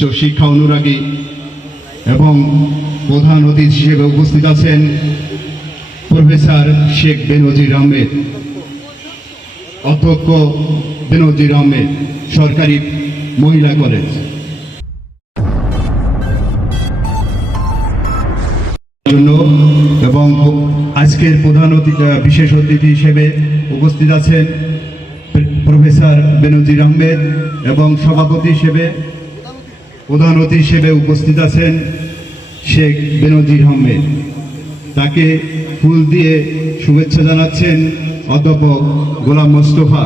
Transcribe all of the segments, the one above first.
বিশিষ্ট শিক্ষা অনুরাগী এবং প্রধান অতিথি হিসেবে উপস্থিত আছেন প্রফেসর শেখ বেনজির আহমেদ, অধ্যক্ষ বেনজির আহমেদ সরকারি মহিলা কলেজ। এবং আজকের প্রধান বিশেষ অতিথি হিসেবে উপস্থিত আছেন প্রফেসর বেনজির আহমেদ এবং সভাপতি হিসেবে প্রধান অতিথি হিসেবে উপস্থিত আছেন শেখ বেনজির আহমেদ। তাকে ফুল দিয়ে শুভেচ্ছা জানাচ্ছেন অধ্যাপক গোলাম মোস্তফা।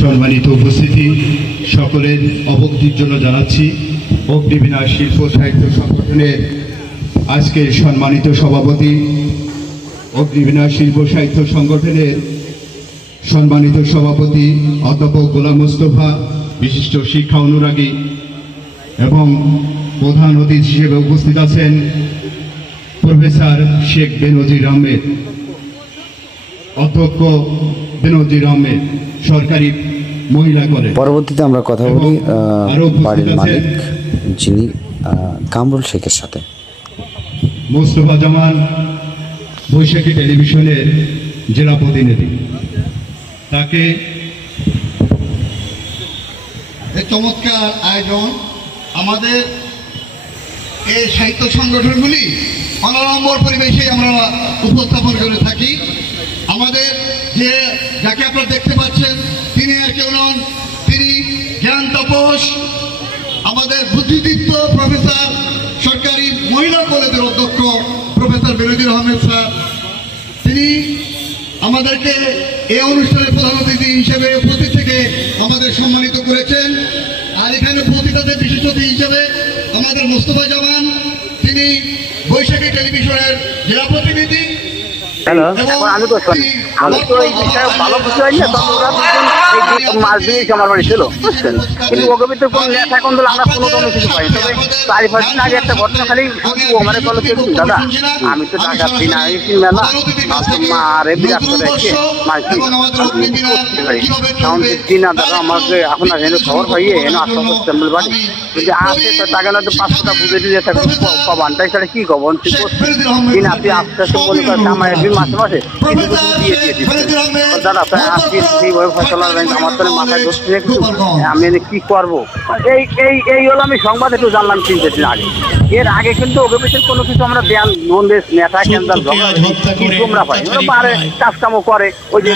সম্মানিত উপস্থিতি, সকলের অবগতির জন্য জানাচ্ছি অগ্নিবীণা শিল্প সাহিত্য সংগঠনের আজকের সম্মানিত সভাপতি, অগ্নিবীণা শিল্প সাহিত্য সংগঠনের সম্মানিত সভাপতি অধ্যাপক গোলাম মোস্তফা, বিশিষ্ট শিক্ষা অনুরাগী এবং প্রধান অতিথি হিসেবে উপস্থিত আছেন প্রফেসর শেখ বেনজির আহমেদ, অধ্যক্ষ বেনজির আহমেদ সরকারি মহিলা কলেজ। পরবর্তীতে আমরা কথা বলি বাড়ির মালিক যিনি কামরুল শেখের সাথে। মোস্তফা জামান বৈশাখী টেলিভিশনের জেলা প্রতিনিধি, তাকে চমৎকার আয়োজন। আমাদের এই সাহিত্য সংগঠনগুলি অনাড়ম্বর পরিবেশে আমরা উপস্থাপন করে থাকি। আমাদের যাকে আপনারা দেখতে পাচ্ছেন তিনি আর কেউ নন, তিনি জ্ঞান তাপস, আমাদের বুদ্ধিদীপ্ত প্রফেসর সরকারি মহিলা কলেজের অধ্যক্ষ প্রফেসর বেনজির আহমেদ স্যার। তিনি আমাদেরকে এই অনুষ্ঠানের প্রধান অতিথি হিসেবে উপস্থিত থেকে আমাদের সম্মানিত করেছেন। আর এখানে উপস্থিত আছে বিশেষ অতিথি হিসেবে আমাদের মোস্তফা জামান, তিনি বৈশাখী টেলিভিশনের জেলা প্রতিনিধি। আমি তো তো এই বিষয়ে ভালো কিছু হয় না, তখন ওরা মাছ দিয়ে আমার বাড়ি ছিল, বুঝছেন। কিন্তু ওকে ভিতরে কোনো লেখা এখন আমরা কোনো কিছু পাই। তবে 4-5 দিন আগে একটা ঘটনা খালি ও মানে বলো দাদা আমি তো টাকা দিই না, এই কিনবে না মারে বিরাট করে দিন না দাদা আমাকে আপনার এনে খবর পাইয়ে এনে আস্তে বাড়ি যদি আসে তো টাকা না তো 500 টাকা বুঝে দিয়ে কবানটাই ছাড়া কি কবন ঠিক করছে দিন আপনি আস্তে আস্তে মনে করছে আমার একদিন মাসে মাসে দাদা আজকে সেইভাবে ফসলার আমার তো মাথায় ধরছে একটু আমি কি করবো। এই হলো আমি সংবাদ একটু জানলাম 3 দিন আগে। এর আগে কিন্তু ওকে পিছনে কোনো কিছু আমরা দেন নন্দেশ নেতা ক্যান্সার তোমরা পাই পারে কাজ কামও করে, ওই যে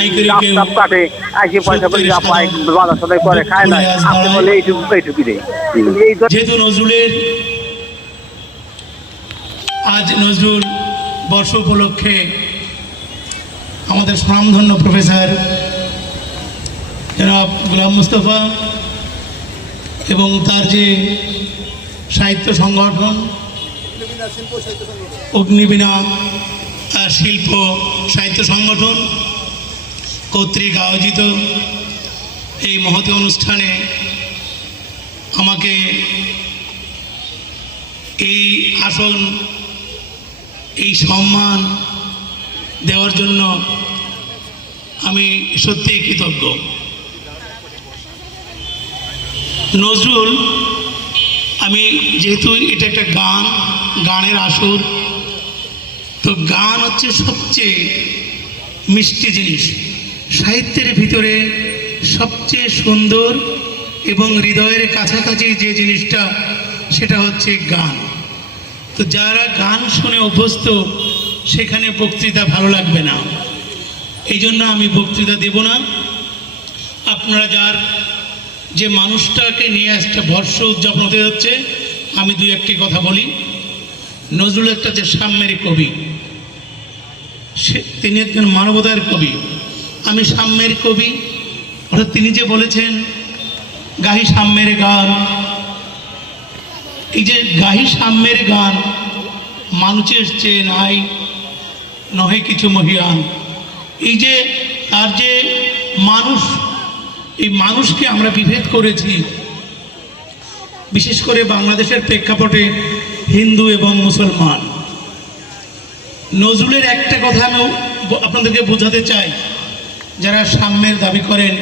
কাপ কাটে আসে পয়সা করে যা পায় বাজার সদাই করে খায় না, আপনি বলে এইটুকু দেয়। যেহেতু নজরুলের আজ নজরুল বর্ষ উপলক্ষে আমাদের স্বনামধন্য প্রফেসর জনাব গোলাম মোস্তফা এবং তার যে সাহিত্য সংগঠন অগ্নিবীণা শিল্প সাহিত্য সংগঠন কর্তৃক আয়োজিত এই মহতী অনুষ্ঠানে আমাকে এই আসন এই সম্মান দেওয়ার জন্য আমি সত্যিই কৃতজ্ঞ। নজরুল আমি যেহেতু এটা একটা গানের আসর, তো গান হচ্ছে সবচেয়ে মিষ্টি জিনিস, সাহিত্যের ভিতরে সবচেয়ে সুন্দর এবং হৃদয়ের কাছাকাছি যে জিনিসটা সেটা হচ্ছে গান। তো যারা গান শুনে অভ্যস্ত সেখানে বক্তৃতা ভালো লাগবে না, এই জন্য আমি বক্তৃতা দেব না। আপনারা যার যে মানুষটাকে নিয়ে একটা বর্ষ উদযাপন হতে যাচ্ছে, আমি 2-1টি কথা বলি। নজরুল একটা যে সাম্যের কবি, তিনি একজন মানবতার কবি, আমি সাম্যের কবি। অর্থাৎ তিনি যে বলেছেন গাহি সাম্যের গান, এই যে গাহি সাম্যের গান মানুষের চেয়ে নাই নহে কিছু মহিয়ান, এই যে তার যে মানুষ, এই মানুষকে আমরা বিভেদ করেছি, বিশেষ করে বাংলাদেশের প্রেক্ষাপটে হিন্দু এবং মুসলমান। নজরুলের একটা কথা আমি আপনাদেরকে বোঝাতে চাই, যারা সাম্যের দাবি করেন